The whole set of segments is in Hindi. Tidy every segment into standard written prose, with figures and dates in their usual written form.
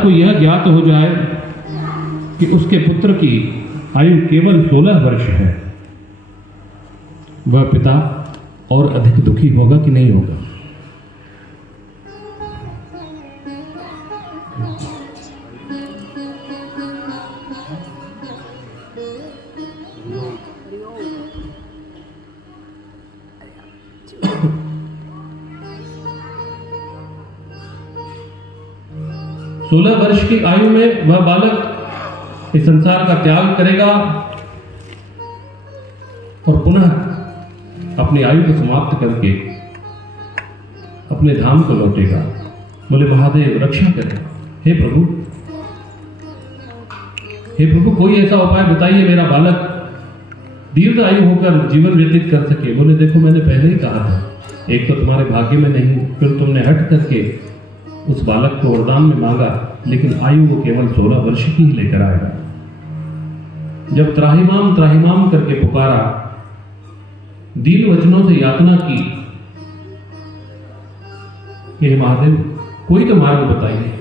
बालक को यह ज्ञात हो जाए कि उसके पुत्र की आयु केवल 16 वर्ष है, वह पिता और अधिक दुखी होगा कि नहीं होगा? सोलह वर्ष की आयु में वह बालक इस संसार का त्याग करेगा और पुनः अपनी आयु को समाप्त करके अपने धाम को लौटेगा। बोले महादेव रक्षा करें। हे प्रभु कोई ऐसा उपाय बताइए मेरा बालक दीर्घ आयु होकर जीवन व्यतीत कर सके। बोले देखो मैंने पहले ही कहा था, एक तो तुम्हारे भाग्य में नहीं, फिर तुमने हट करके उस बालक को वरदान में मांगा, लेकिन आयु वो केवल 16 वर्ष की ही लेकर आएगा। जब त्राहिमाम त्राहिमाम करके पुकारा, दीन वचनों से यातना की, हे महादेव कोई तो मार्ग बताइए,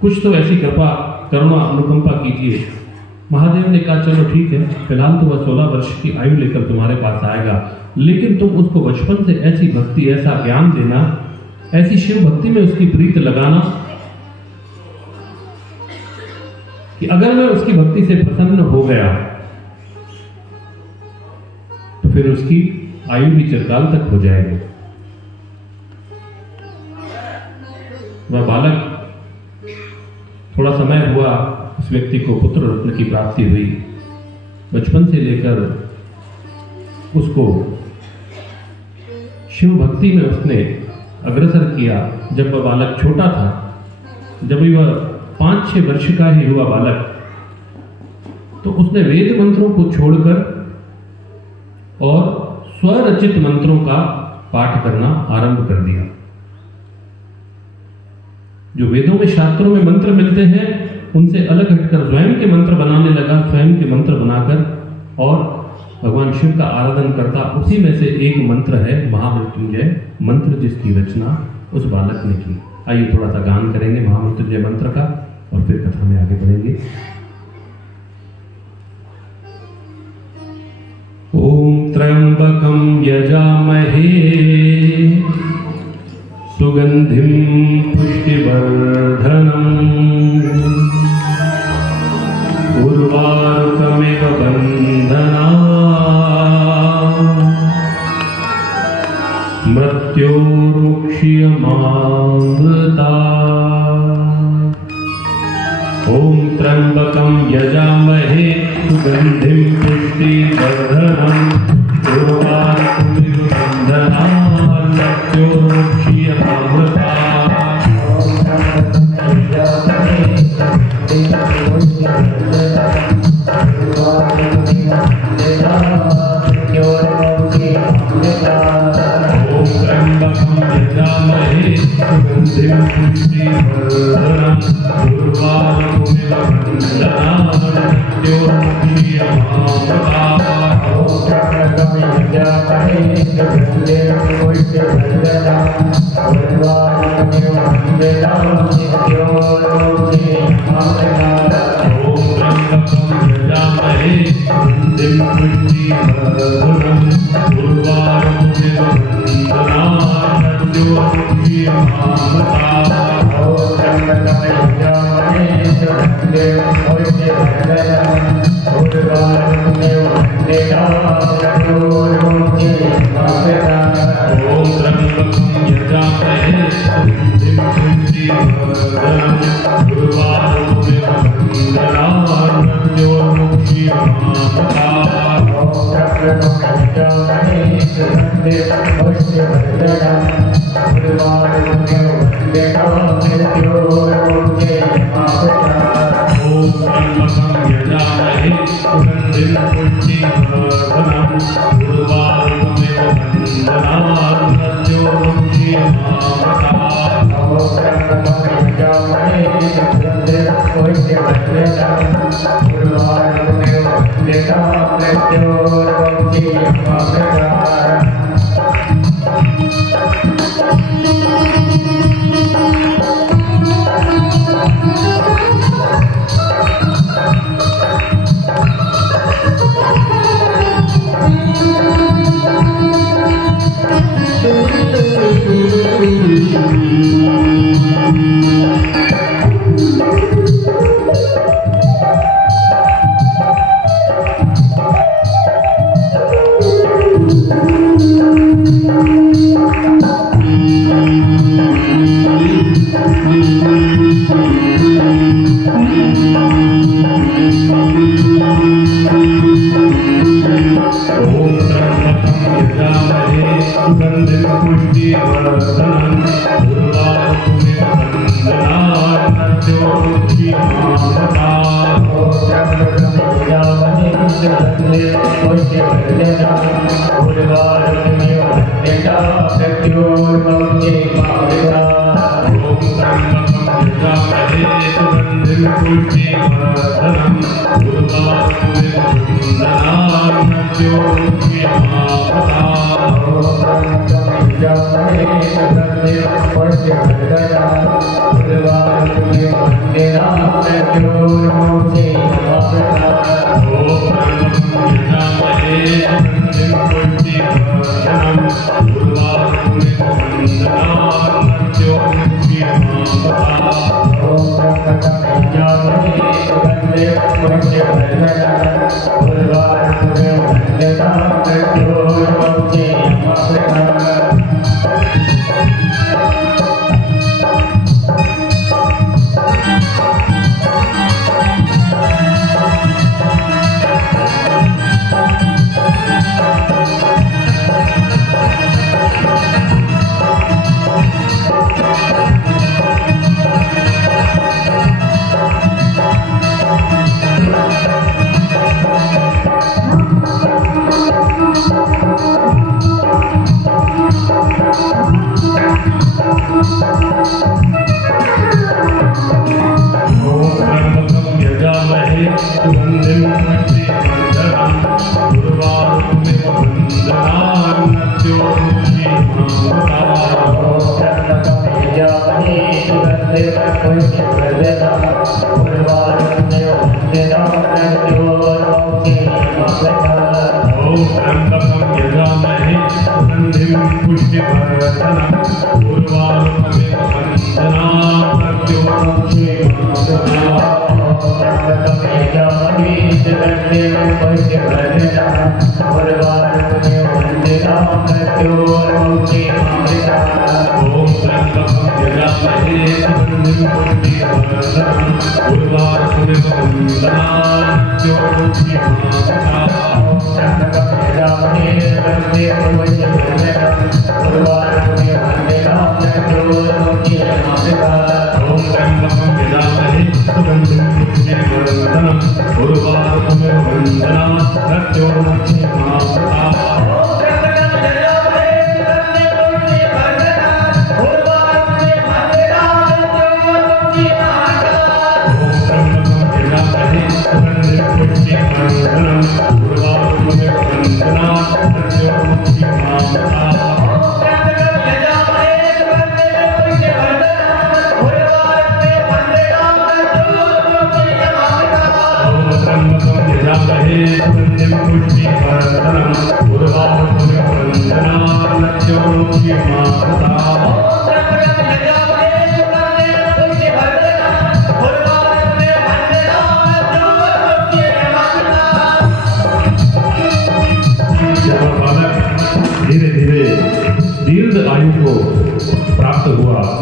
कुछ तो ऐसी कृपा करुणा अनुकंपा कीजिए। महादेव ने कहा चलो ठीक है, फिलहाल तो वह 16 वर्ष की आयु लेकर तुम्हारे पास आएगा, लेकिन तुम उसको बचपन से ऐसी भक्ति ऐसा ज्ञान देना, ऐसी शिव भक्ति में उसकी प्रीत लगाना कि अगर मैं उसकी भक्ति से प्रसन्न हो गया तो फिर उसकी आयु भी चिरकाल तक हो जाएगी। वह बालक थोड़ा समय हुआ, उस व्यक्ति को पुत्र रत्न की प्राप्ति हुई। बचपन से लेकर उसको शिव भक्ति में उसने अग्रसर किया। जब वह बालक छोटा था, जब वह 5-6 वर्ष का ही हुआ बालक, तो उसने वेद मंत्रों को छोड़कर और स्वरचित मंत्रों का पाठ करना आरंभ कर दिया। जो वेदों में शास्त्रों में मंत्र मिलते हैं उनसे अलग हटकर स्वयं के मंत्र बनाने लगा। स्वयं के मंत्र बनाकर और भगवान शिव का आराधन करता। उसी में से एक मंत्र है महामृत्युंजय मंत्र, जिसकी रचना उस बालक ने की। आइए थोड़ा सा गान करेंगे महामृत्युंजय मंत्र का और फिर कथा में आगे बढ़ेंगे। ओम त्र्यंबकं यजामहे सुगंधिं पुष्टिवर्धनम् उर्वारुकमिव बन्धनात् मृत्योर्मुक्षीयमामृतात्। ओम त्र्यंबकं यजामहे सुगंधिं पुष्टिवर्धनम् उर्वारुकमिव बन्धनात् मृत्योर्मुक्षीयमामृतात्।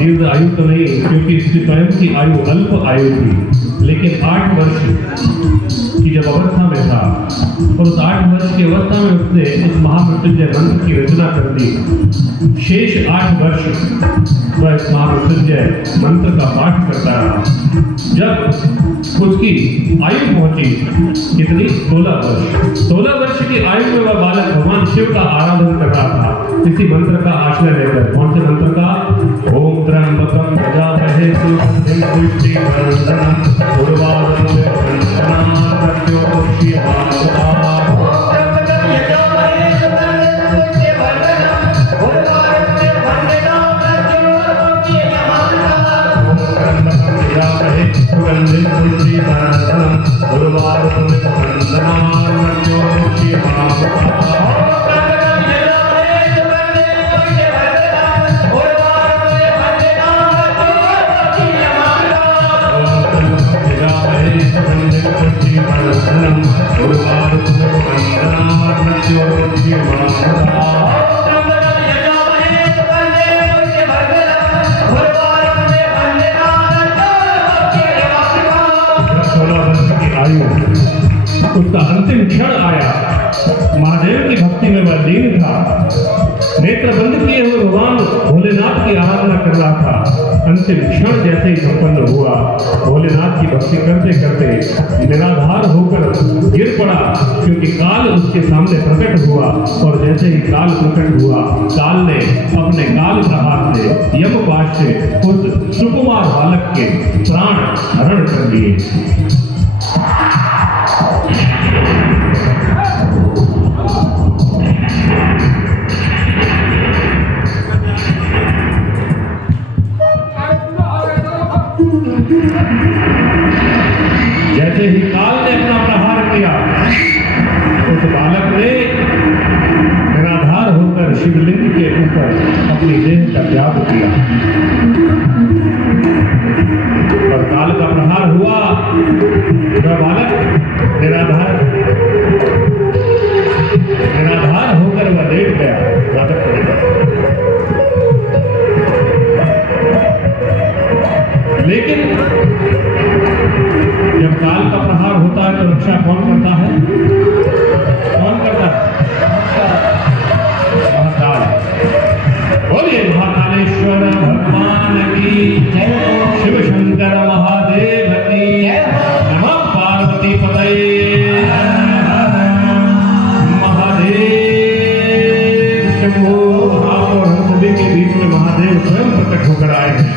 दीर्घ आयु तो नहीं, क्योंकि इसकी स्वयं की आयु अल्प आयु थी, लेकिन 8 वर्ष की जब अवस्था में था और उस 8 वर्ष की अवस्था में उसने इस महामृत्युंजय मंत्र की रचना कर दी। शेष 8 वर्ष वह इस महामृत्युंजय मंत्र का पाठ करता रहा। जब उसकी आयु पहुंची कितनी 16 वर्ष, 16 वर्ष की आयु में वह बालक भगवान शिव का आराधन कर रहा था इसी मंत्र का आश्रय लेकर। कौन से मंत्र का? ओम त्र्यंबकम यजामहे सुगंधिं पुष्टिवर्धनम् उर्वारुकमिव बन्धनात् मृत्योर्मुक्षीयमामृतात्। सुगंधिं पुष्टिवर्धनम् उर्वारुकमिव बन्धनात् मृत्योर्मुक्षीयमामृतात्। उसका अंतिम क्षण आया, महादेव की भक्ति में वह लीन था, नेत्र बंद किए हुए भगवान भोलेनाथ की आराधना कर रहा था। अंतिम क्षण जैसे ही संपन्न हुआ तपस्या करते करते निराधार होकर गिर पड़ा, क्योंकि काल उसके सामने प्रकट हुआ। और जैसे ही काल प्रकट हुआ, काल ने अपने काल प्रहार से, यमपाश से उस सुकुमार बालक के प्राण हरण कर लिए। जैसे ही काल ने अपना प्रहार किया, उस बालक ने निराधार होकर शिवलिंग के ऊपर अपनी देह का त्याग किया। और काल का प्रहार हुआ, वह बालक निराधार होकर वह लेट गया, नाटक करेगा। लेकिन जब काल का प्रहार होता है तो रक्षा कौन करता है? कौन करता है? महाकाल। बोलिए महाकालेश्वर भगवान की जय, शिव शंकर महादेव की जय, नमः पार्वती पतये महादेव शंभो। आप और हम सभी के बीच में महादेव स्वयं प्रकट होकर आए हैं।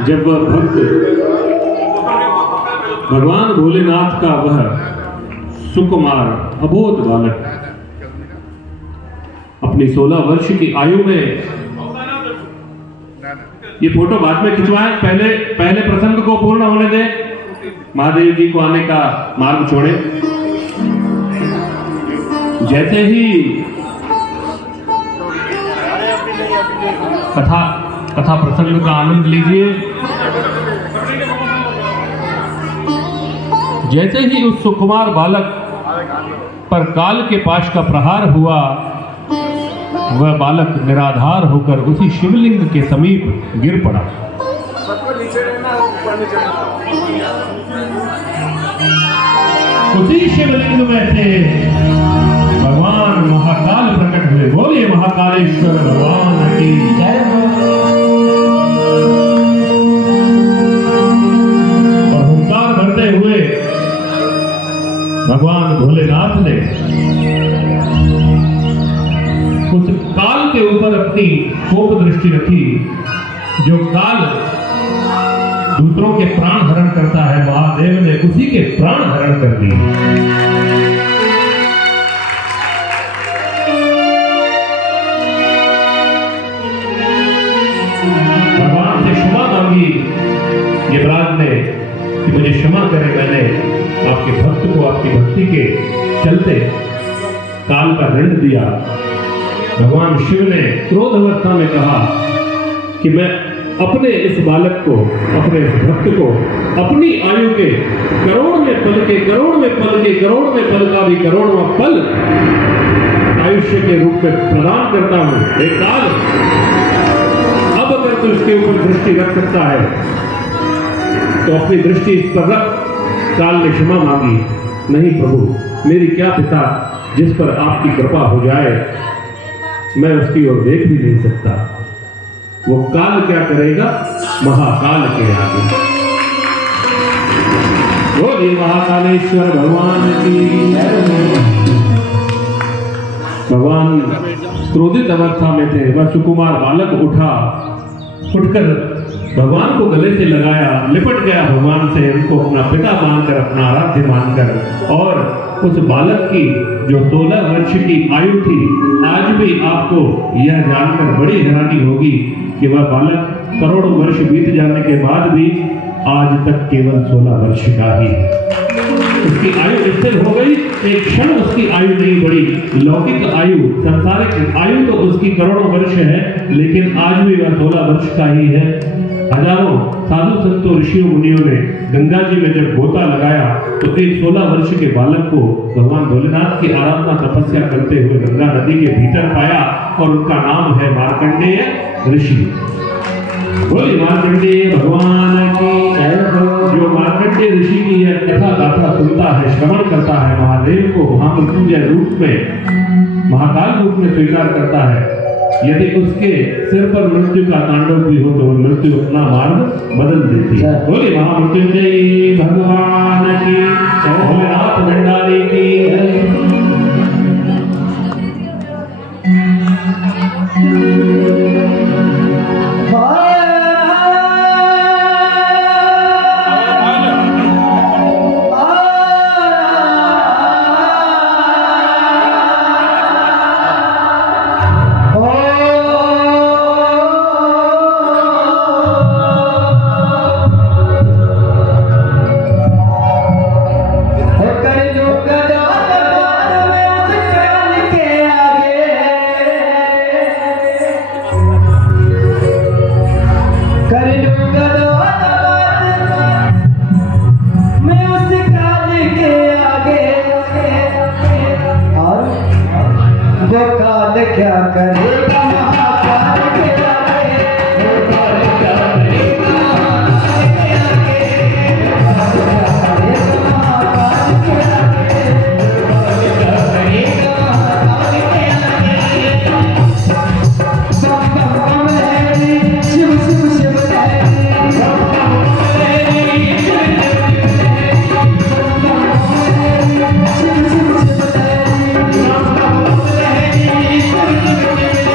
जब वह भक्त भगवान भोलेनाथ का वह सुकुमार अबोध बालक अपनी 16 वर्ष की आयु में, ये फोटो बाद में खिंचवाएं, पहले प्रसंग को पूर्ण होने दें, महादेव जी को आने का मार्ग छोड़े। जैसे ही कथा प्रसंग का आनंद लीजिए। जैसे ही उस सुकुमार बालक पर काल के पाश का प्रहार हुआ, वह बालक निराधार होकर उसी शिवलिंग के समीप गिर पड़ा। उसी शिवलिंग में से भगवान महाकाल प्रकट हुए। बोलिए महाकालेश्वर भगवान की जय। और हुंकार भरते हुए भगवान भोलेनाथ ने उस काल के ऊपर अपनी कोप दृष्टि रखी, जो काल दूसरों के प्राण हरण करता है। महादेव ने उसी के प्राण हरण कर दिए। भगवान से क्षमा मांगी यमराज ने कि मुझे क्षमा करें, मैंने आपके भक्त को आपकी भक्ति के चलते काल का दंड दिया। भगवान शिव ने क्रोध अवस्था में कहा कि मैं अपने इस बालक को, अपने इस भक्त को अपनी आयु के करोड़ में पल के करोड़ में पल के करोड़ में पल का भी करोड़वां पल आयुष्य के रूप में प्रदान करता हूं। एक काल, अब अगर तू इसके ऊपर दृष्टि रख सकता है तो अपनी दृष्टि इस पर रख। काल ने क्षमा मांगी, नहीं प्रभु, मेरी क्या पिता जिस पर आपकी कृपा हो जाए मैं उसकी ओर देख भी नहीं सकता। वो काल क्या करेगा महाकाल के आगे। बोलिए महाकालेश्वर भगवान की। भगवान क्रोधित अवस्था में थे। वह सुकुमार बालक उठकर भगवान को गले से लगाया, लिपट गया भगवान से, उनको अपना पिता मानकर, अपना आराध्य मानकर। और उस बालक की जो 16 वर्ष की आयु थी, आज भी आपको यह जानकर बड़ी हैरानी होगी कि वह बालक करोड़ों वर्ष बीत जाने के बाद भी आज तक केवल 16 वर्ष का ही है। उसकी आयु स्थिर हो गई, एक क्षण उसकी आयु नहीं बढ़ी। लौकिक आयु, सांसारिक आयु तो उसकी करोड़ों वर्ष है, लेकिन आज भी वह 16 वर्ष का ही है। हजारों साधु संतों ऋषियों मुनियों ने गंगा जी में जब गोता लगाया तो एक 16 वर्ष के बालक को भगवान भोलेनाथ की आराधना तपस्या करते हुए गंगा नदी के भीतर पाया, और उनका नाम है मार्कंडेय ऋषि। बोलिए मार्कंडेय भगवान की। जो मार्कंडेय ऋषि की यह कथा गाथा सुनता है, श्रवण करता है, महादेव को महामृत्युंजय रूप में, महाकाल रूप में स्वीकार करता है, यदि उसके सिर पर मृत्यु का तांडव भी हो तो मृत्यु अपना मार्ग बदल देती है। बोलिए महामृत्युंजय भगवान की, भोलेनाथ भंडारी की। क्या करेगा महाकाल के आगे, गोपाल क्या करेगा महाकाल के आगे, गोपाल क्या करेगा महाकाल के आगे, गोपाल क्या करेगा महाकाल के आगे। बम बम बम लहरी, शिव शिव शिव लहरी, बम बम बम लहरी, शिव शिव शिव लहरी, बम बम बम लहरी, शिव शिव शिव लहरी, बम बम बम लहरी, शिव शिव शिव लहरी।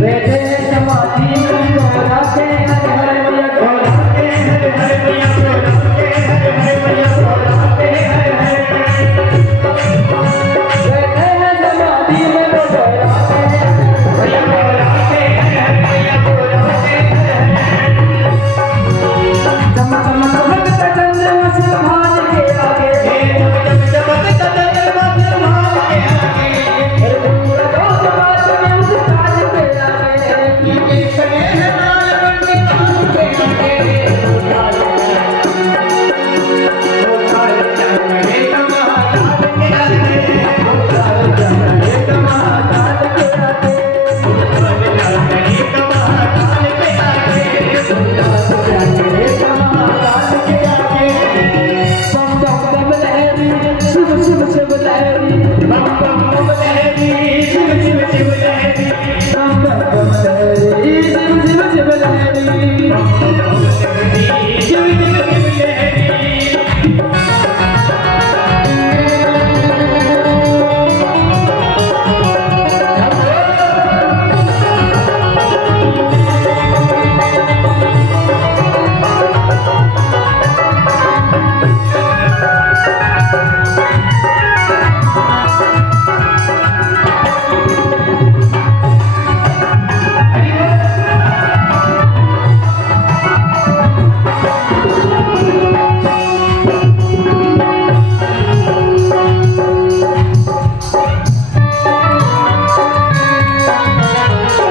बैठे समाधि में गोराते हरे हरे मैया गोराते हरे हरे मैया गोराते हरे हरे मैया गोराते हरे हरे बैठे समाधि में गोराते मैया गोराते हरे हरे मैया गोराते हरे चम चम चमकता चंद्रमा सिंहासन के आगे चमकता चंद्रमा सिंहासन के आगे पूरा दोस्त बात में उस काज पे आगे एक कने लाल बंदी काज पे आगे वो काज चमके कमाल के आगे वो काज चमके कमाल के आगे वो काज चमके कमाल के आगे वो काज चमके कमाल के आगे बम बम बम लहरी शिव शिव शिव लहरी बम बम बम लहरी शिव शिव शिव लहरी बम बम बम लहरी शिव शिव शिव लहरी बम बम बम लहरी शिव शिव शिव लहरी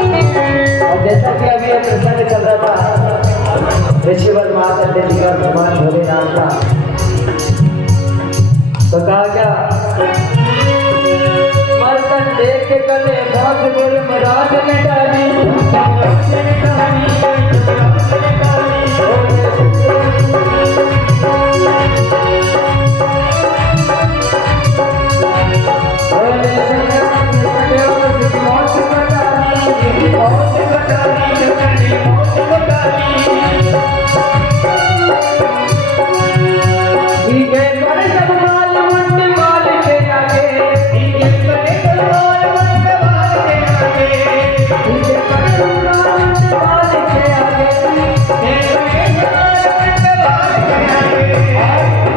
जैसा कि अभी प्रसंग चल रहा था ऋषिवर माता जी का भगवान भोलेनाथ का, तो कहा क्या मर्तन देख के कले मौत गुरु मराठ ने डाली ठीक है बड़े सब माल मंडी माल के आगे ठीक है बड़े सब माल मंडी माल के आगे ठीक है बड़े सब माल मंडी माल के आगे ठीक है बड़े माल मंडी माल के आगे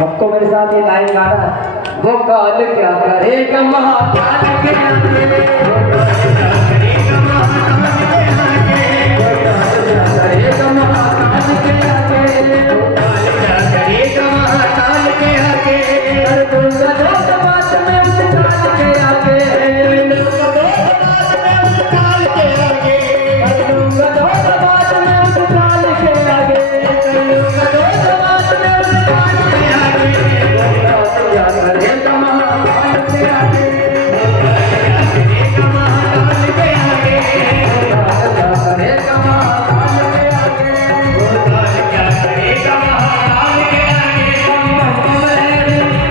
सबको मेरे साथ ये लाइन गाना है। वो काल क्या करेगा महाकाल के आगे वो काल क्या करेगा महाकाल के आगे वो काल क्या करेगा महाकाल के आगे वो काल क्या करेगा महाकाल के आगे कर दूंगा दोस्त बात में उस काल के आगे दूंगा दोस्त बात में उस काल के आगे कर दूंगा दोस्त बात में उस काल के आगे कर दूंगा दोस्त बात में उस काल के आगे वो काल क्या करेगा महाकाल के आगे वो काल क्या करेगा महाकाल के आगे वो काल क्या करेगा महाकाल के आगे वो काल क्या करेगा महाकाल के आगे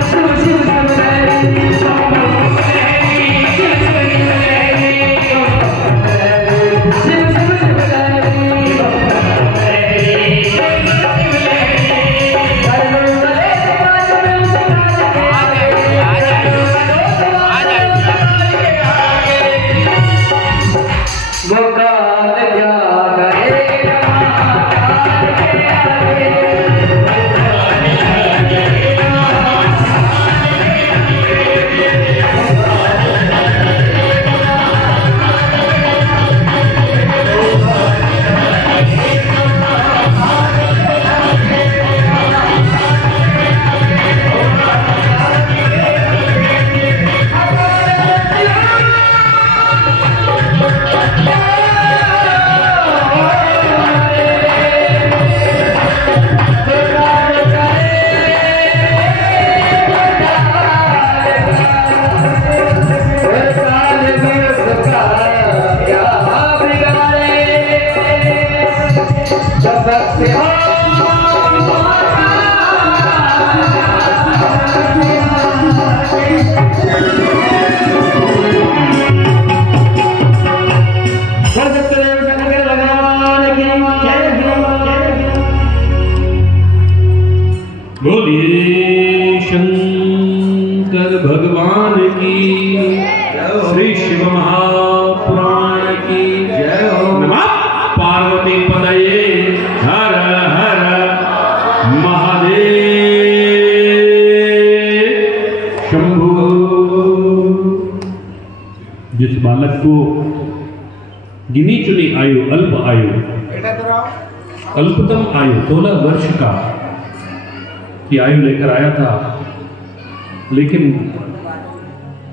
शिव शिव शिव लहरी शिव शिव शिव लहरी शिव शिव शिव लहरी वो काल क्या करेगा महाकाल के आगे बोलिए शंकर भगवान की, श्री शिव महापुराण बालक को गिनी चुनी आयु, अल्प आयु, अल्पतम आयु 16 वर्ष का की आयु लेकर आया था। लेकिन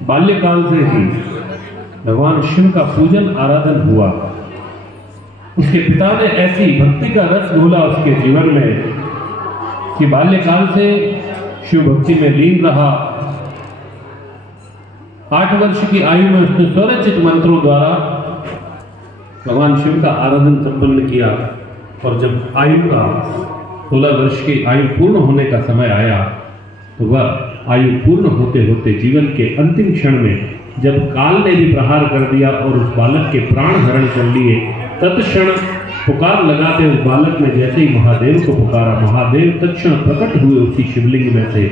बाल्यकाल से ही भगवान शिव का पूजन आराधन हुआ। उसके पिता ने ऐसी भक्ति का रस घोला उसके जीवन में कि बाल्यकाल से शिव भक्ति में लीन रहा। 8 वर्ष की आयु में उसने स्वरचित मंत्रों द्वारा भगवान शिव का आराधन संपन्न किया। और जब आयु का 16 वर्ष की आयु पूर्ण होने का समय आया तो वह आयु पूर्ण होते होते जीवन के अंतिम क्षण में जब काल ने भी प्रहार कर दिया और उस बालक के प्राण हरण कर लिए, तत्क्षण पुकार लगाते उस बालक ने जैसे ही महादेव को पुकारा, महादेव तत्क्षण प्रकट हुए उसी शिवलिंग में से।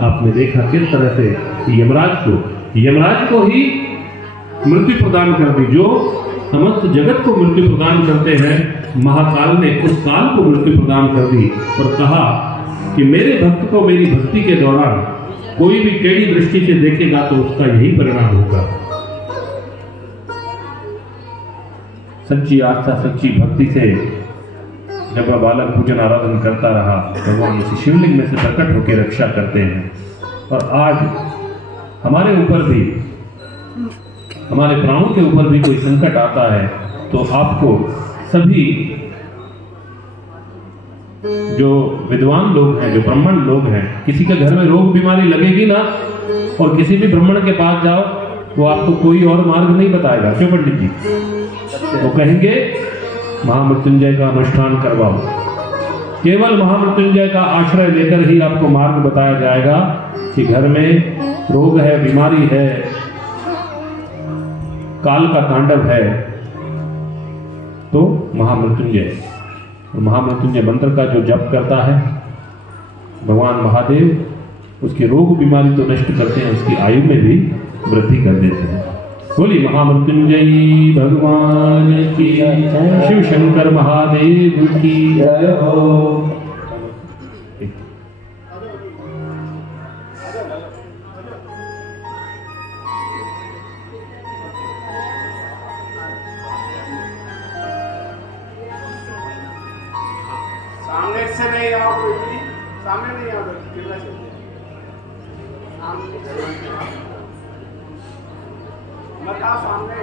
आपने देखा किस तरह से यमराज को ही मृत्यु प्रदान कर दी। जो समस्त जगत को मृत्यु प्रदान करते हैं, महाकाल ने उस काल को मृत्यु प्रदान कर दी और कहा कि मेरे भक्त को मेरी भक्ति के दौरान कोई भी टेढ़ी दृष्टि से देखेगा तो उसका यही परिणाम होगा। सच्ची आस्था, सच्ची भक्ति से जब वह बालक पूजन आराधन करता रहा, भगवान उसी शिवलिंग में से प्रकट होकर रक्षा करते हैं। और आज हमारे ऊपर भी, हमारे प्राणों के ऊपर भी कोई संकट आता है तो आपको सभी जो विद्वान लोग हैं, जो ब्राह्मण लोग हैं, किसी के घर में रोग बीमारी लगेगी ना और किसी भी ब्राह्मण के पास जाओ, वो आपको कोई और मार्ग नहीं बताएगा। क्यों पंडित जी? वो कहेंगे महामृत्युंजय का अनुष्ठान करवाओ। केवल महामृत्युंजय का आश्रय लेकर ही आपको मार्ग बताया जाएगा कि घर में रोग है, बीमारी है, काल का तांडव है, तो महामृत्युंजय मंत्र का जो जप करता है, भगवान महादेव उसकी रोग बीमारी तो नष्ट करते हैं, उसकी आयु में भी वृद्धि कर देते हैं। बोली महामृत्युंजयी भगवान की जय, शिव शंकर महादेव की जय हो। सामने से नहीं आओ, कोई भी सामने नहीं आओ, कितना चाहिए मत आओ सामने।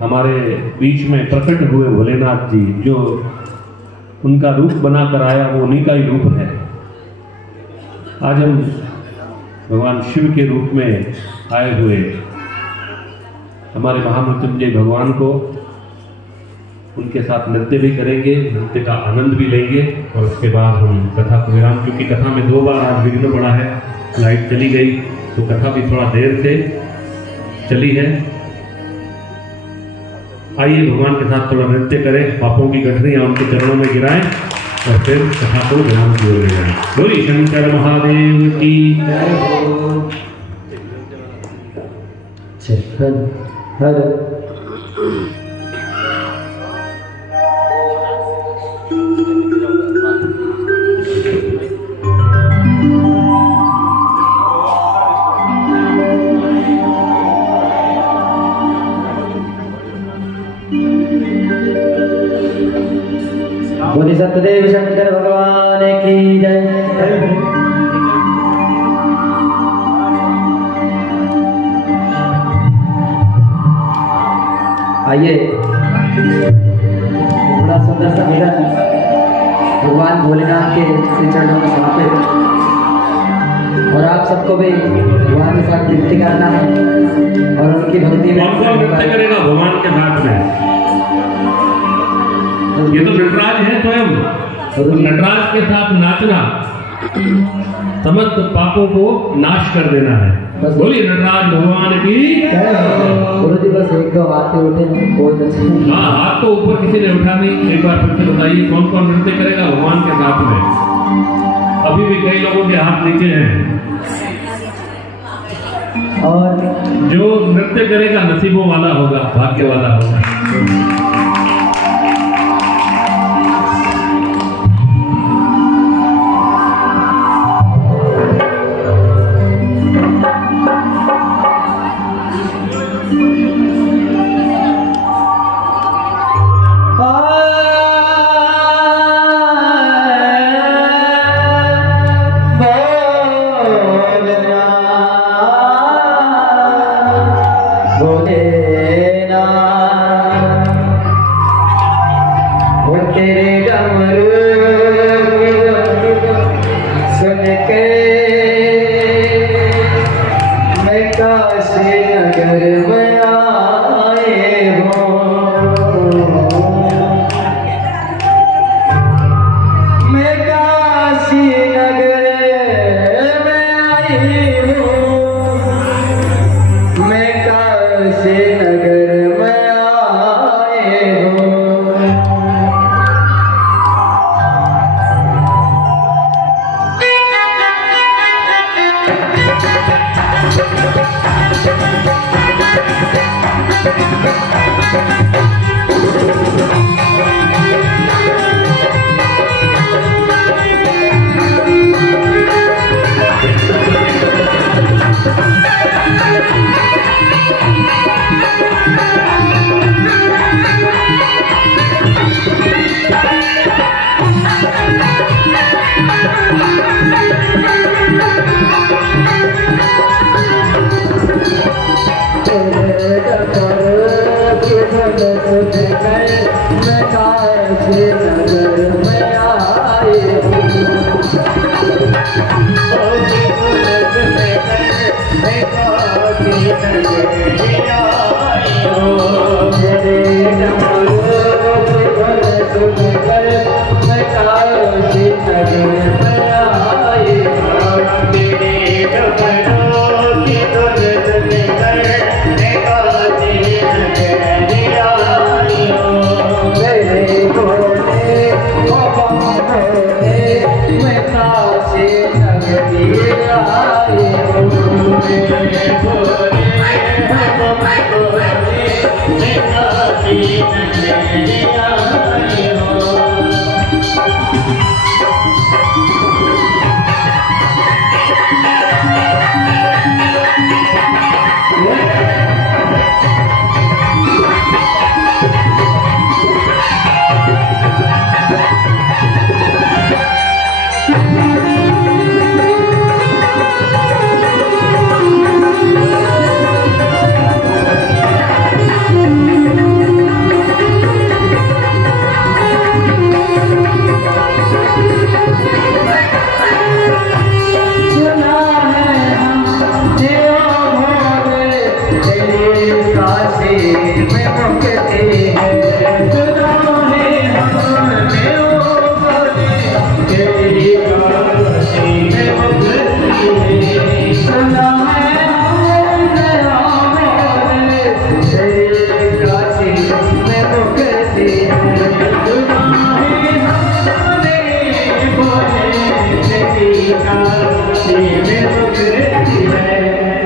हमारे बीच में प्रकट हुए भोलेनाथ जी, जो उनका रूप बनाकर आया वो उन्हीं का ही रूप है। आज हम भगवान शिव के रूप में आए हुए हमारे महामृत्युंजय भगवान को उनके साथ नृत्य भी करेंगे, नृत्य का आनंद भी लेंगे और उसके बाद हम कथा को विराम, क्योंकि कथा में 2 बार आज विघ्न पड़ा है, लाइट चली गई तो कथा भी थोड़ा देर से चली है। आइए भगवान के साथ थोड़ा नृत्य करें, पापों की गठरियां उनके चरणों में गिराएं और फिर कथा को विराम की ओर ले जाएं। बोली शंकर महादेव की जय। हर बोले सतदेव शंकर भगवान की जय। आइए बड़ा सुंदर सा मिलन भगवान भोलेनाथ के श्री चरणों में समर्पित, और आप सबको भी भगवान के साथ नृत्य करना है और उनकी भक्ति में कौन नृत्य करेगा भगवान के साथ में? ये तो नटराज है स्वयं, तो नटराज के साथ नाचना समस्त पापों को नाश कर देना है। बोलिए नटराज भगवान की गुरु जी। बस 1-2 हाथ उठे, बहुत अच्छे। हाँ, हाथ तो ऊपर किसी ने उठा नहीं। एक बार फिर से बताइए कौन कौन नृत्य करेगा भगवान के साथ में? अभी भी कई लोगों के हाथ नीचे हैं। और जो नृत्य करेगा नसीबों वाला होगा, भाग्य वाला होगा।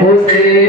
उसे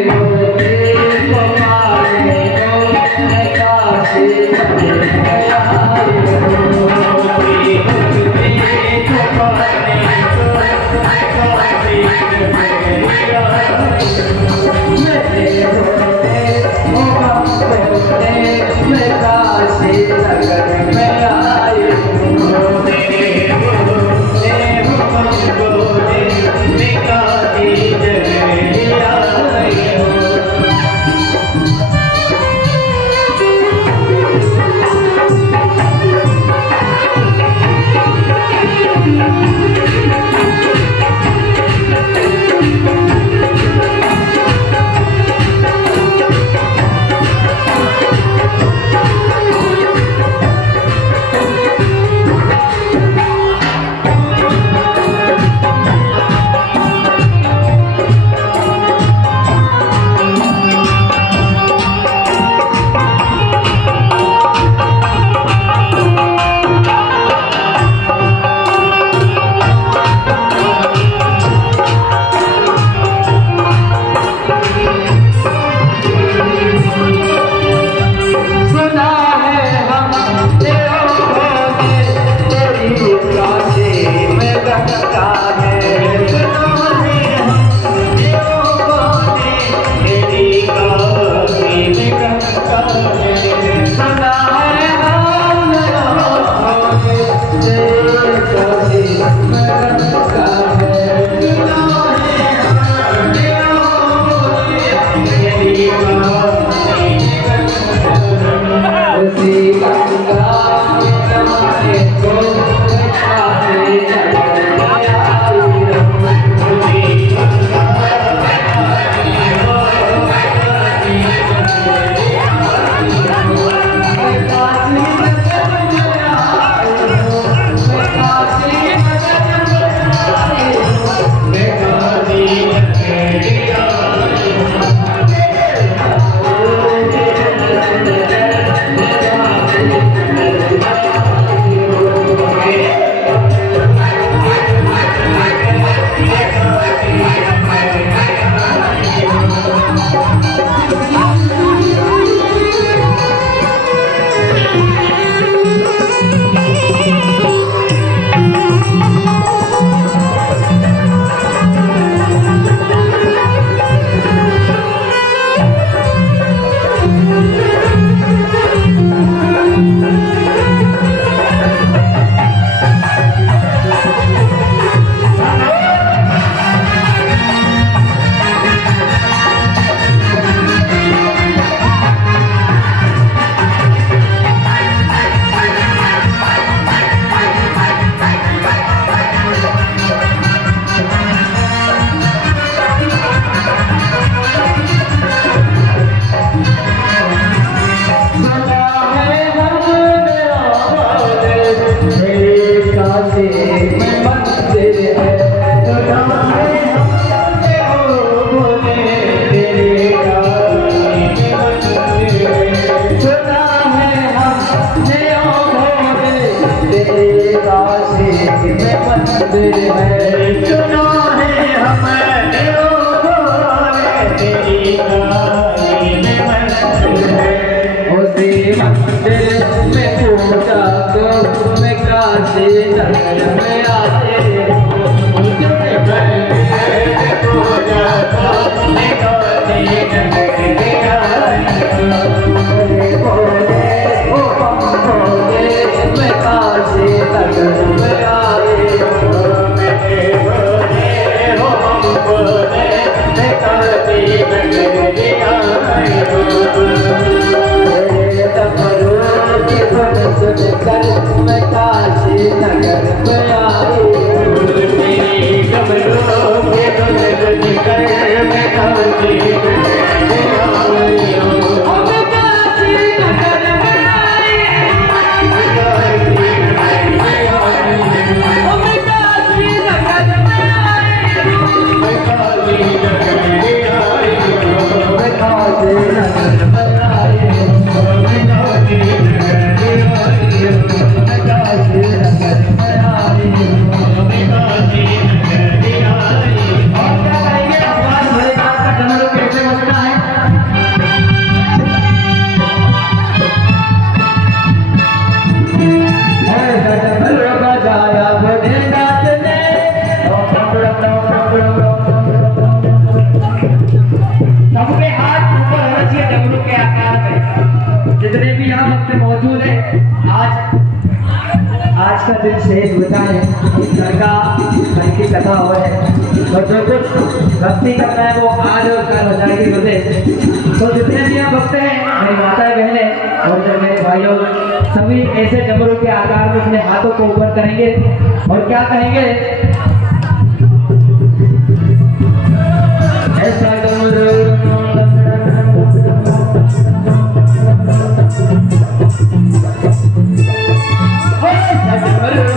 पर्वत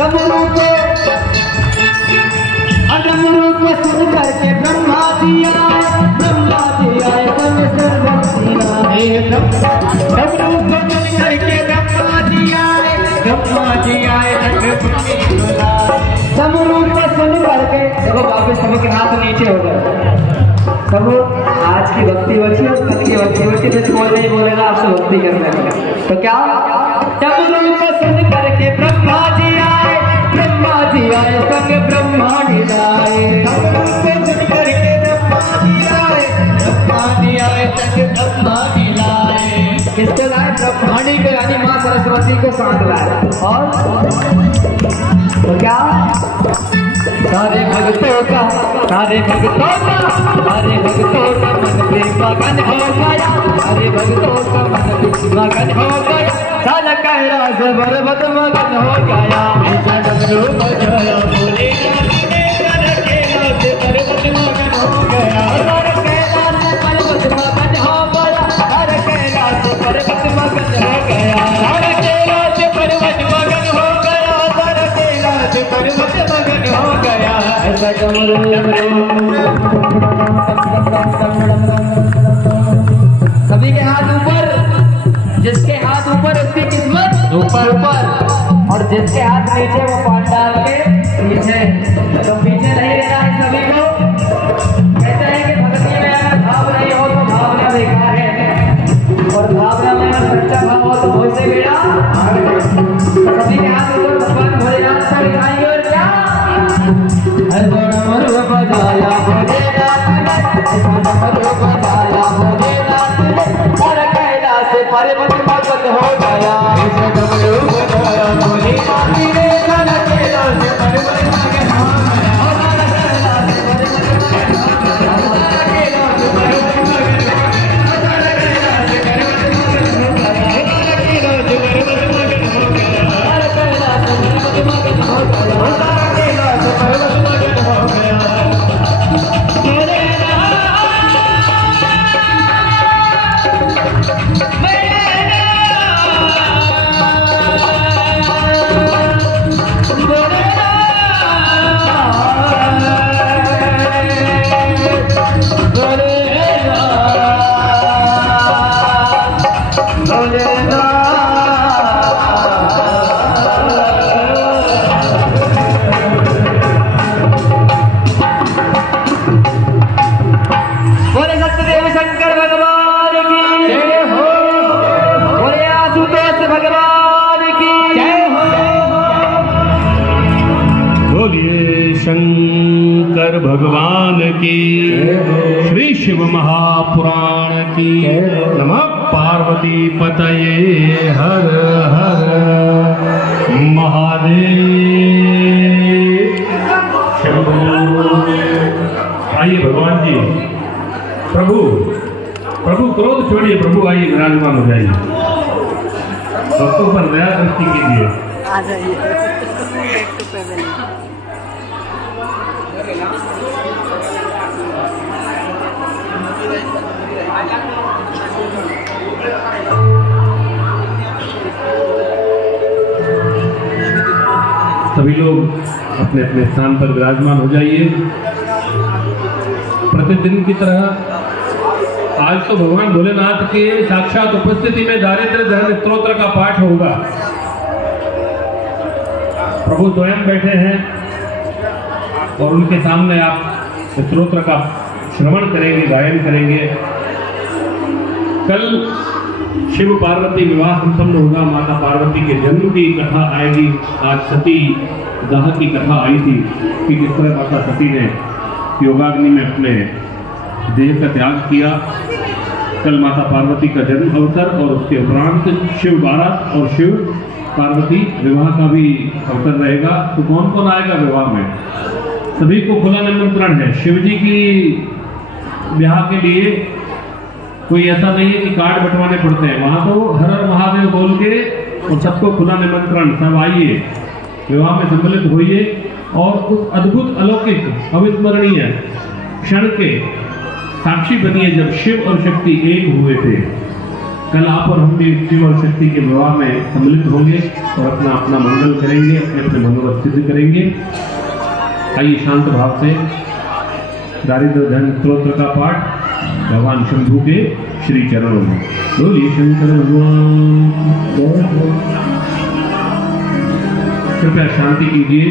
डमरू को डमरू को सुन करके ब्रह्मा जी आए संग सर्वसी आए। डमरू को सुन करके ब्रह्मा जी आए संग डमरू को सुन करके। देखो वापस सबके हाथ नीचे हो गए। सब आज की भक्ति बची और कल की भक्ति बची, तो कोई नहीं बोलेगा आपसे भक्ति करने में। तो क्या डमरू को सुन करके ब्रह्मा जी आए संग ब्रह्मांडी लाए। डमरू को सुन करके ब्रह्मा जी आए संग ब्रह्मांडी लाए। किसको लाए? ब्रह्मांडी को, यानी माँ सरस्वती को साथ लाए। और तो क्या सारे भक्तों का मन प्रेम मगन हो गया। सारे भक्तों का मन प्रेम मगन हो गया। सारा कैलाश पर्वत मगन हो गया। ऐसा डमरू बजाया बोले कैलाश पर्वत मगन हो गया। सारा कैलाश पर्वत मगन हो गया। सारा कैलाश पर्वत मगन हो गया। सारा कैलाश पर्वत मगन हो गया। सारा कैलाश पर्वत मगन हो गया। ऐसा सभी के हाथ ऊपर, जिसके हाथ ऊपर उसकी किस्मत ऊपर। और जिसके हाथ नीचे वो पान डाल के पीछे। तो पीछे नहीं रहना है सभी को। कहते हैं कि भक्ति में अगर भाव नहीं हो तो भावना बेकार है, और भावना में अगर सच्चा भाव हो तो भोज से बेड़ा। सभी के हाथ ऊपर भगवान भोलेनाथ को दिखाएंगे। और क्या डमरू बजाया भोलेनाथ ने, डमरू बजाया भोलेनाथ ने। सारा कैलाश पर्वत मगन हो गया। डमरू बजाया भोलेनाथ ने, सारा कैलाश पर्वत मगन हो गया। सारा कैलाश पर्वत मगन हो गया। सारा कैलाश पर्वत मगन हो गया। सारा कैलाश पर्वत मगन हो गया। सारा कैलाश पर्वत मगन हो गया। सारा कैलाश पर्वत मगन हो गया। सारा कैलाश पर्वत मगन हो गया। शंकर भगवान की, श्री शिव महापुराण की। नमः पार्वती पतये हर हर महादेव शंभो। आइए भगवान जी, प्रभु क्रोध छोड़िए, प्रभु आइए विराजमान हो जाइए। भक्तों पर दया दृष्टि कीजिए। आ जाइए। सभी लोग अपने अपने स्थान पर विराजमान हो जाइए। प्रतिदिन की तरह आज तो भगवान भोलेनाथ के साक्षात उपस्थिति में दारिद्र्य धर्म स्तोत्र का पाठ होगा। प्रभु स्वयं बैठे हैं और उनके सामने आप स्तोत्र का श्रवण करेंगे, गायन करेंगे। कल शिव पार्वती विवाह संपन्न होगा। माता पार्वती के जन्म की कथा आएगी। आज सती दाह की कथा आई थी कि किस तरह माता सती ने योगाग्नि में अपने देह का त्याग किया। कल माता पार्वती का जन्म अवसर और उसके उपरांत शिव बारात और शिव पार्वती विवाह का भी अवसर रहेगा। तो कौन कौन आएगा विवाह में? सभी को खुला निमंत्रण है। शिव जी की विवाह के लिए कोई ऐसा नहीं है कि कार्ड बंटवाने पड़ते हैं। वहां तो हर हर महादेव बोल के और सबको खुला निमंत्रण, सब आइए, विवाह में सम्मिलित होइए और उस अद्भुत अलौकिक अविस्मरणीय क्षण के साक्षी बनिए जब शिव और शक्ति एक हुए थे। कल आप और हम भी शिव और शक्ति के विवाह में सम्मिलित होंगे और अपना अपना मंगल करेंगे, अपने अपने मनोरथ सिद्ध करेंगे। आइए शांत भाव से दारिद्र धन स्तोत्र का पाठ भगवान शंभू के श्री चरणों में। बोलिए शंकर भगवान। कृपया शांति कीजिए।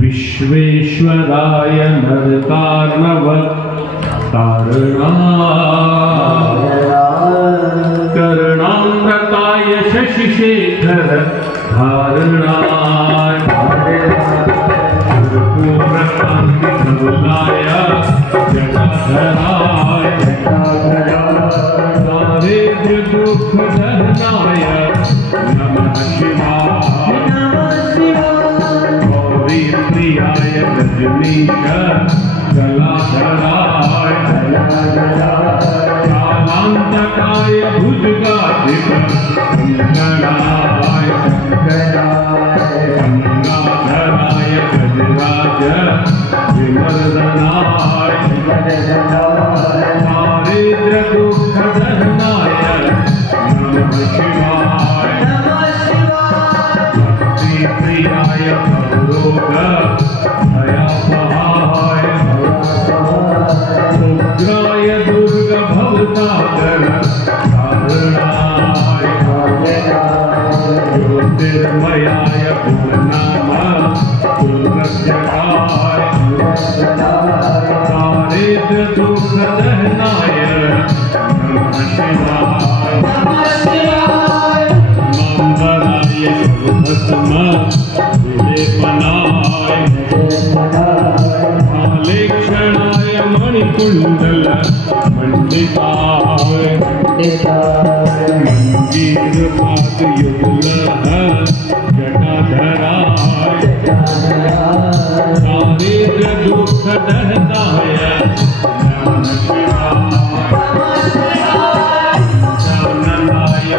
विश्वेश्वराय नरकार्णव करणामृताय शशिशेखर धारणाय कर्पूरकान्तिकमलाय जटाधराय दारिद्र्य दुःखदहनाय नमः शिवाय गौरी प्रियाय रजनीश कलाधराय कालांतकाय भुजगाधिप कंगनाय गंगाधराय गजराज विमर्दनाय दारिद्र्य दुःखदहनाय नमः शिवाय भक्ति प्रियाय भवरोग भयापहाय उग्राय दुर्ग भवसागर धारणाय ज्योतिर्मयाय पूर्णाम दुर्गस्यकाय दारिद्र्य दुःखदहनाय नमः शिवाय मंगलाय शुभस्म विलेपनाय आलेक्षणाय मणिकुंडल मंडिताय मंजीरपाद युगलः जटाधराय दारिद्र्य दुःखदहनाय नमः शिवाय जाननाय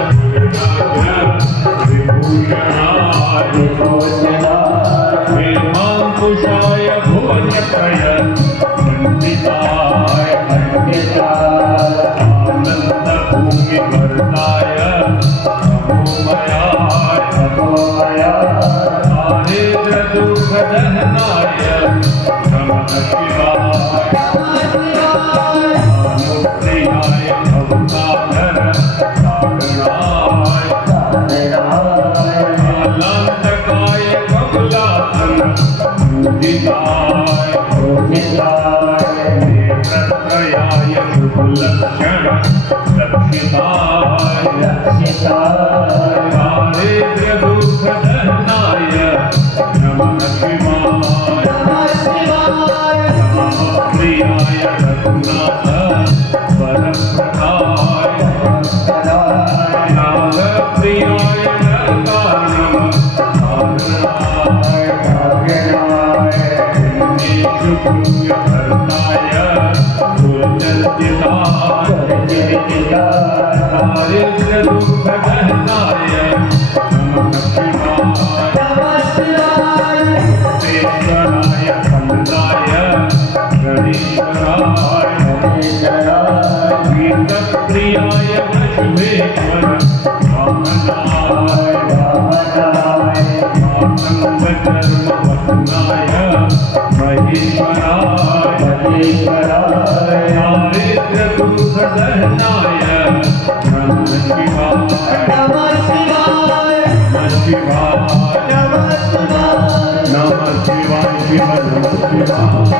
विभूषणाय भुवनत्रय मंडिताय आनंद भूमि वर्ताय अमोमयाय दारिद्र्य दुःखदहनाय नमः शिवाय अनुप्रियाय भवसागर धारणाय कालांतकाय कमलासन पूजिताय नेत्रत्रयाय शुभलक्षण रक्षिताय दारिद्र्य दुःखदहनाय नमः शिवाय प्रियाय रघुनाथ वरप्रदाय नागप्रियाय नरकार्णव धारणाय पुण्यभर्ताय कुलजल्पिताय दारिद्र्य दुःखदहनाय नमः शिवाय देवराय कमलाय गणेश्वराय गीतप्रियाय वशुभेश्वर वामनाय मातङ्गधर्मवसनाय महेश्वराय दारिद्र्य दुःखदहनाय नमः शिवाय नमः शिवाय नमः शिवाय शिव नमः शिवाय नमः शिवाय शिव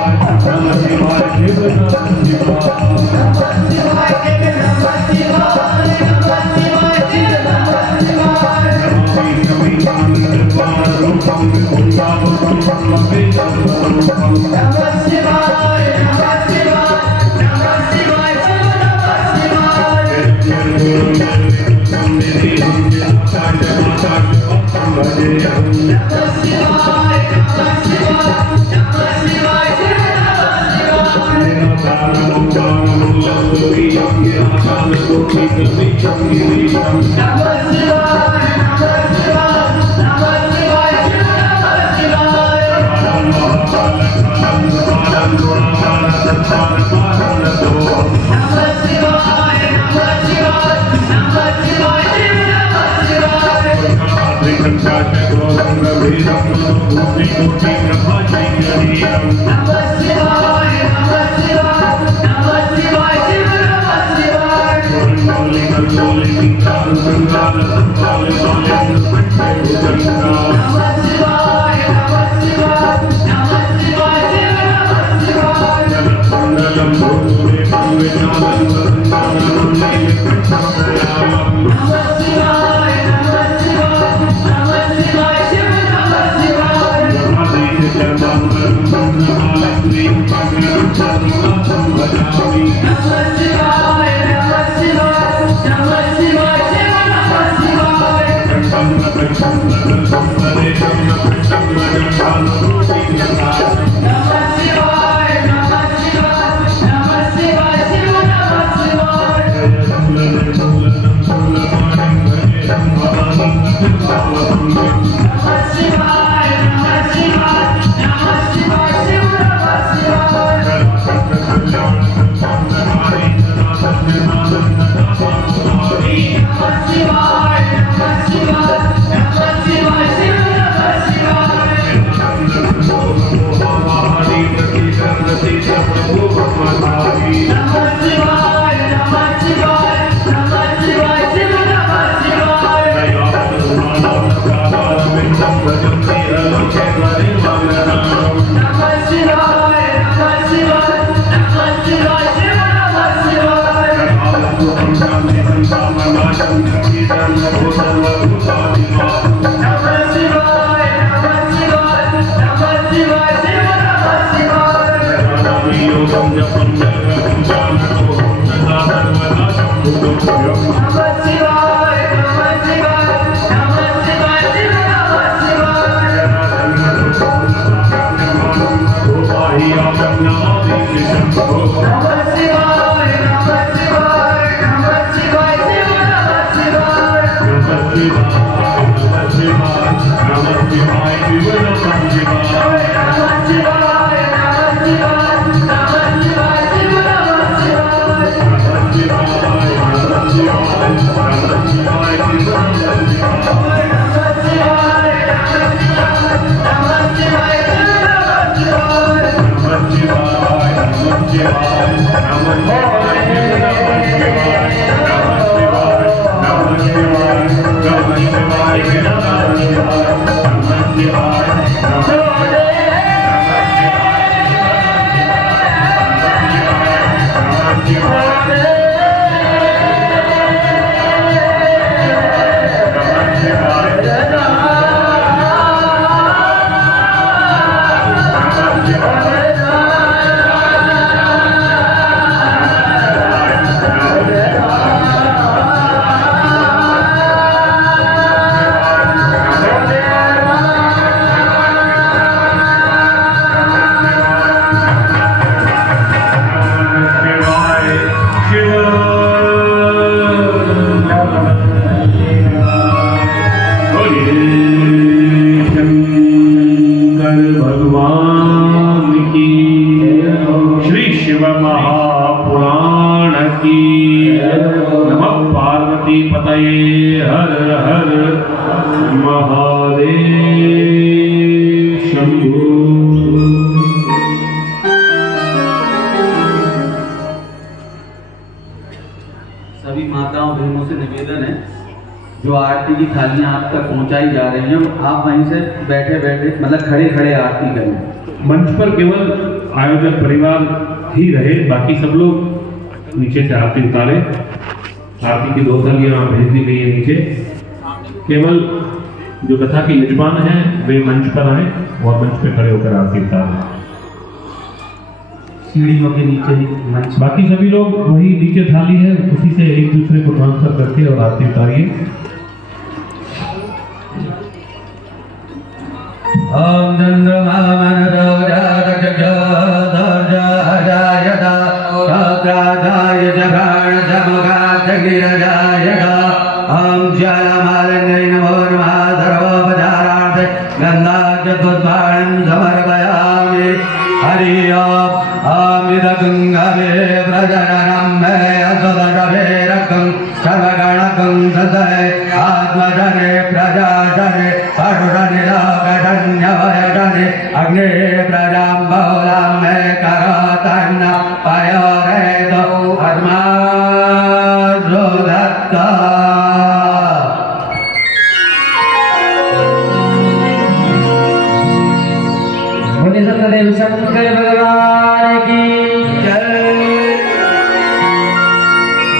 नमः शिवाय मंच पर केवल आयोजक परिवार ही रहे, बाकी सब लोग नीचे से आरती उतारे। आरती की 2 थालियां भेज दी गई है नीचे। केवल जो कथा की यजमान है वे मंच पर आए और मंच पे खड़े होकर आरती उतारे। सीढ़ियों के नीचे ही मंच, बाकी सभी लोग वही नीचे थाली है उसी से एक दूसरे को ट्रांसफर करके और आरती उतारिए। ओम चंद्रमा समर्पयामि। हरि ओम गंगावे प्रजननम में असदवेरकं सर्वगणकं सदय आत्मजने प्रजाजने का। बोले सतदेव शंकर भगवान की जय।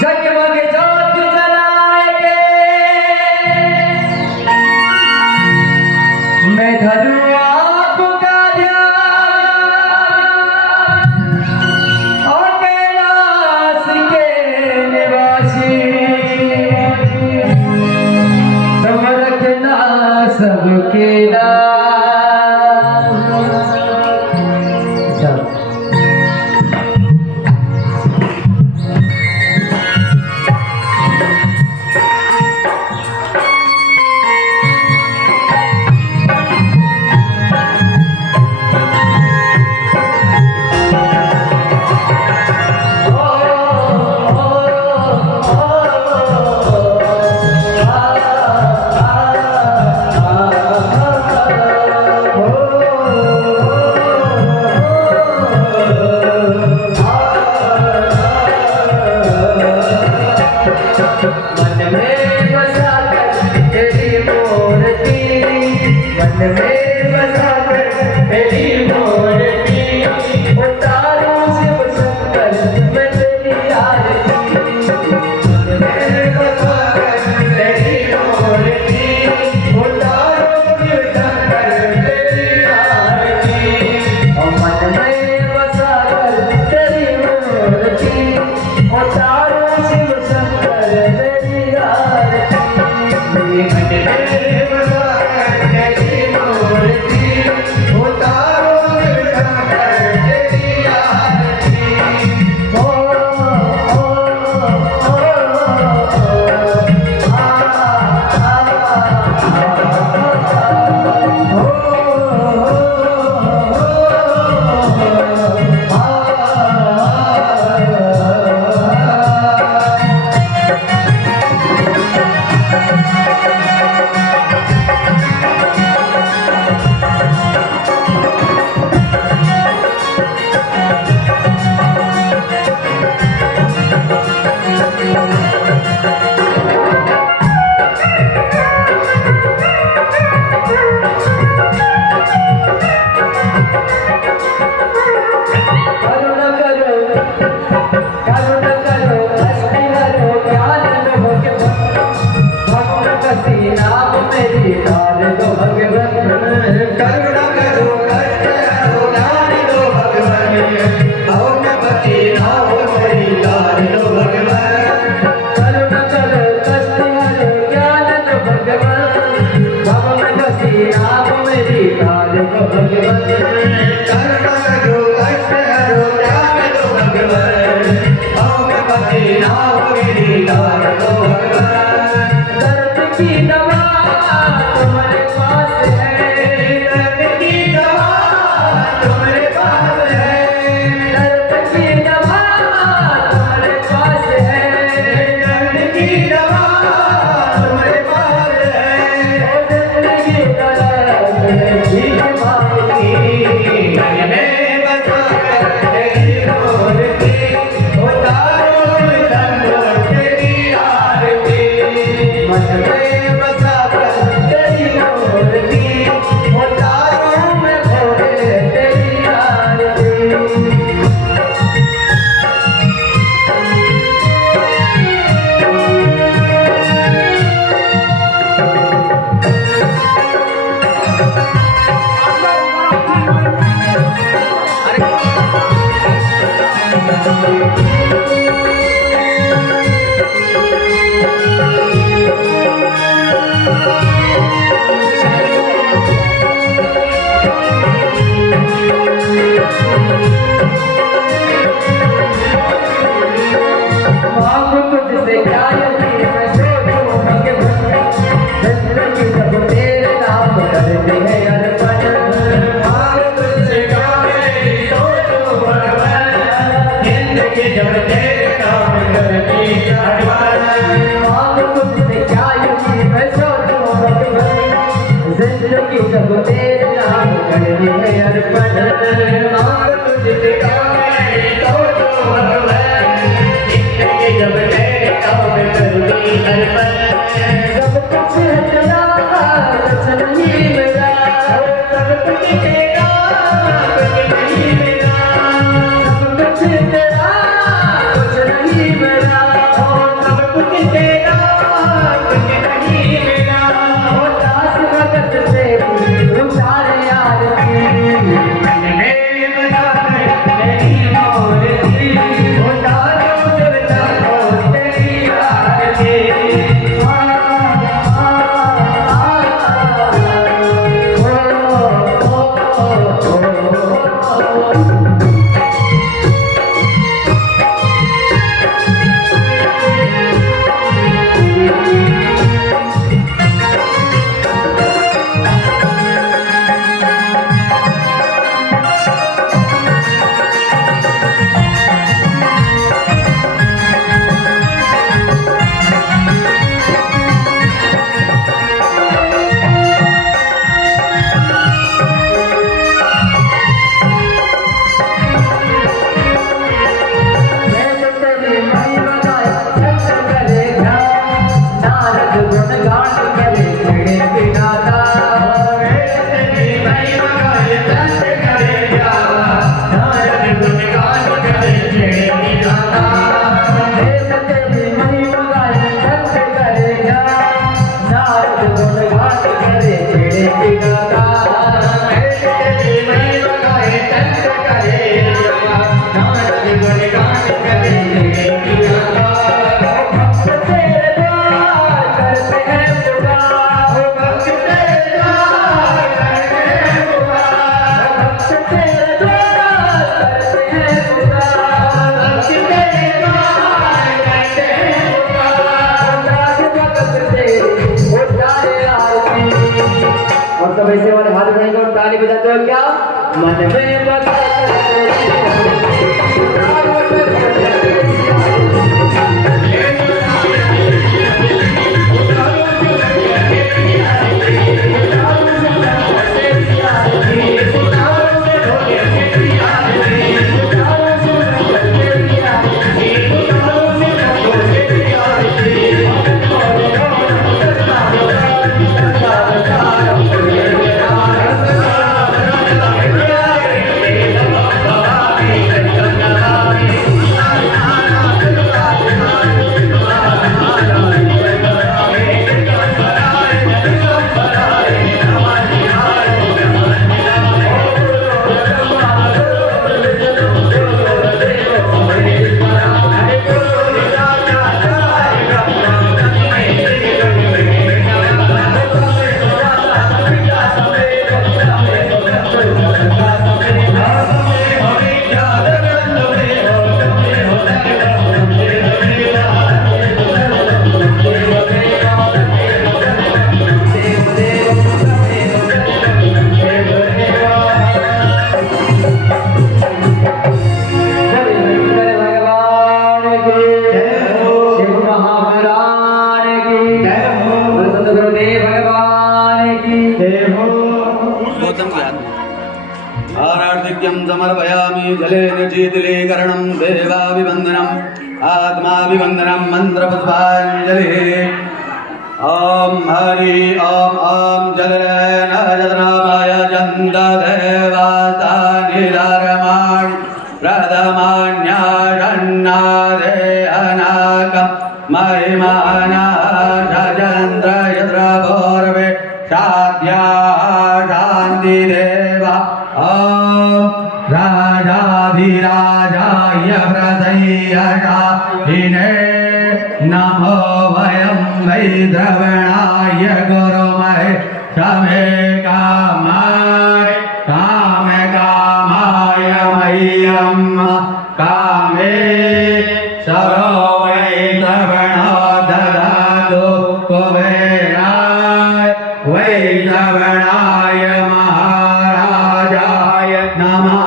जगमग ज्योत जलाए के मैं धरूं आपका सबके जब गुण गान करे छेड़े विधाता तेरी महिमा गाए संत करे जावा नारद गुण गान करे छेड़े विधाता तेरी महिमा गाए संत करे जावा नारद गुण गान करे छेड़े विधाता तेरी महिमा गाए संत करे जावा नारद गुण गान करे छेड़े विधाता और सब ऐसे वाले हाथ उठाएंगे और ताली बजाते हो क्या मन में समर्पयामि जलेन शीतलीकरणं देवाभिवन्दनम् आत्माभिवन्दनं मन्त्रपुष्पाञ्जलिः ॐ हरि ॐ जलेन जतनामाय चन्ददेवातानिरमाणि प्रथमान्याषण्णादे अनाकं महिमाना राजेन्द्र यत्र भोर्वे शाद्या शान्तिदेवा राजाधिराजाय प्रसय्यशाहिने नमो वयं वै द्रवणाय गुरुमहे समे कामाय कामकामाय मह्यं कामे सरो वै द्रवणो ददातु कुबेराय वै द्रवणाय महाराजाय नमः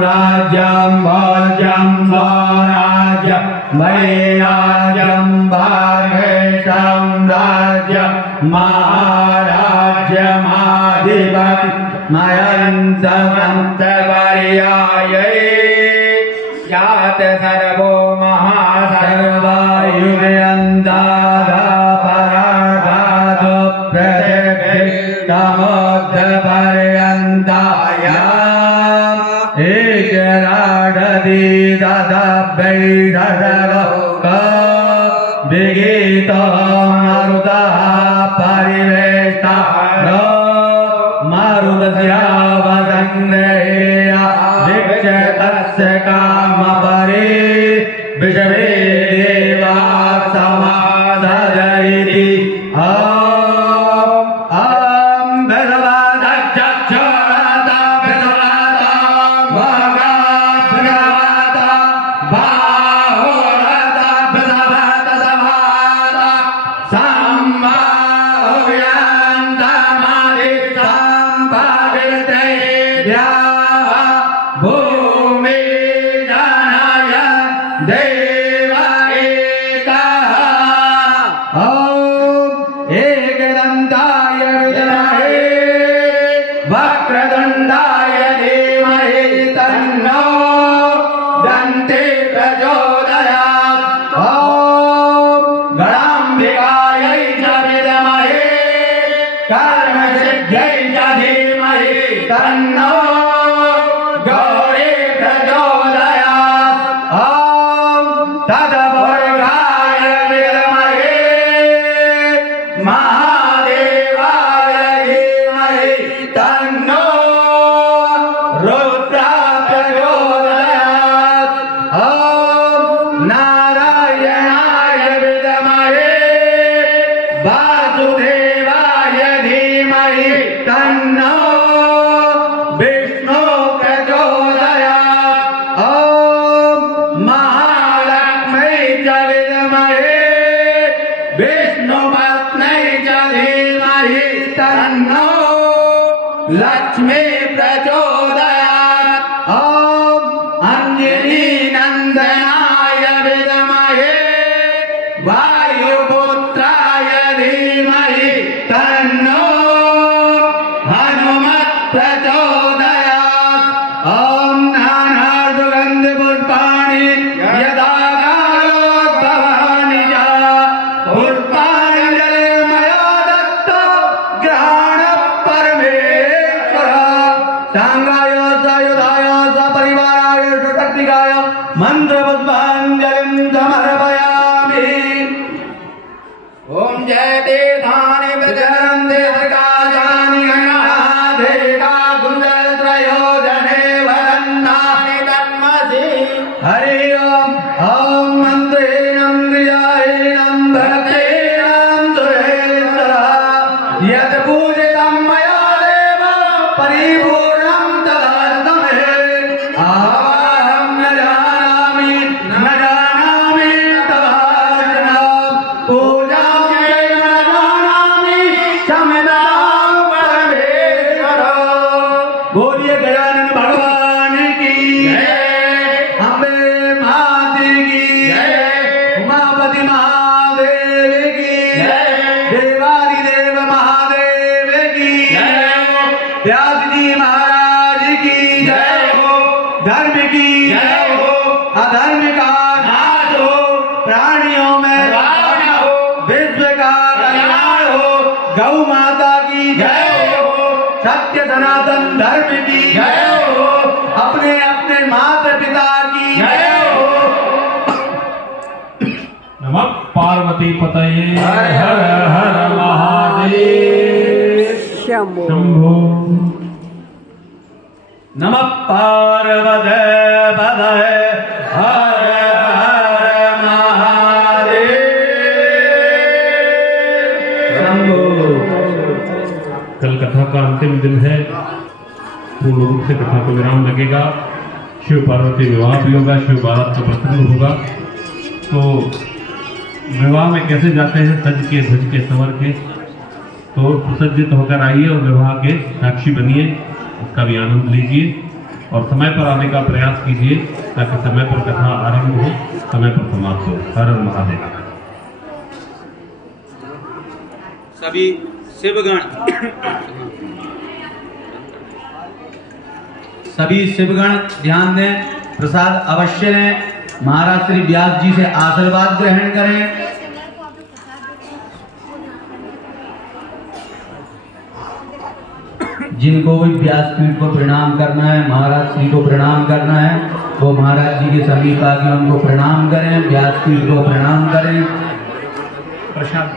राज्यं भोज्यं स्वराज्यं वैराज्यं भागेशं राज्यं महाराज्यमाधिपति मयन्तमन्तपर्यायै यात सर्वो महासर्वायुगयन्तादापराधातु प्रतिष्ठमोद्धपर्यन्ताय एकराडति ददभैषडलोक विगीतो मरुतः परिवेष्टा मरुतस्यावसङ्ग्रहेय भिक्षतस्य कामपरि विषमे देवा समादयति वक्रतुण्डाय धीमहि तन्नो दन्ति प्रचोदयात्। तदवर्गाय विद्महे महादेवाय धीमहि तन्नो रुद्रः प्रचोदयात्। ॐ नारायणाय विद्महे वासुदेवाय धीमहि तन्नो विष्णु प्रचोदयात्। ॐ महालक्ष्मी च विद्महे विष्णुपत्न्यै च धीमहि तन्नो लक्ष्मी प्रचोदयात्। ॐ अंजनीनन्दनाय विद्महे वायुपुत्राय धीमहि तन्नो हनुमत् प्रचोदयात्। ॐ नानासुगन्धपुष्पाणि यदा कालोद्भवानि च पुष्पाञ्जलिर्मया दत्त ग्रहणः परमेश्वर। साङ्गाय सायुधाय सपरिवाराय सुशक्तिकाय मन्त्रपुष्पाञ्जलिं समर्पयामि। ॐ जय तीर्थानि प्रचरन्ति प्रकाशानि गणाधेका कुशलत्रयोजने वरन्नानि तन्मसि। हरि ओम्। ॐ मन्त्रेणं क्रियाहीनं भक्तेनां सुरेश्वरः यत् पूजितं मया देव परिपूर्णं तदस्तु मे। अहं न जानामि तवार्चनां पूजां चैव न जानामि क्षम्यतां परमेश्वर। बोलिए गजानन भगवान की जय। अम्बे माते की जय। उमापति महादेव की जय। देवादिदेव महादेव की जय। व्यास जी महाराज की जय हो। धर्म की जय हो। अधर्म का नाश हो। प्राणियों में राम हो। विश्व का कल्याण हो। गौ माता की जय हो। सत्य सनातन धर्म की जय हो। अपने अपने माता पिता की जय हो। नमः पार्वती पतये हर हर महादेव शंभो। नमः पार्वते पतये हर हर महादेव शंभो। कल कथा का अंतिम दिन है, पूर्ण रूप से कथा को विराम लगेगा। शिव पार्वती विवाह भी होगा, शिव बारात का प्रसंग होगा। तो विवाह में कैसे जाते हैं, सज के धज के संवर के। तो सुसज्जित होकर आइए और विवाह के साक्षी बनिए, उसका भी आनंद लीजिए और समय पर आने का प्रयास कीजिए ताकि समय पर कथा आरंभ हो, समय पर समाप्त हो। हर हर महादेव। सभी शिवगण ध्यान दें, प्रसाद अवश्य लें। महाराज श्री व्यास जी से आशीर्वाद ग्रहण करें। जिनको भी व्यासपीठ को प्रणाम करना है, महाराज श्री को प्रणाम करना है, वो महाराज जी के समीप आके उनको प्रणाम करें, व्यासपीठ को प्रणाम करें। प्रसाद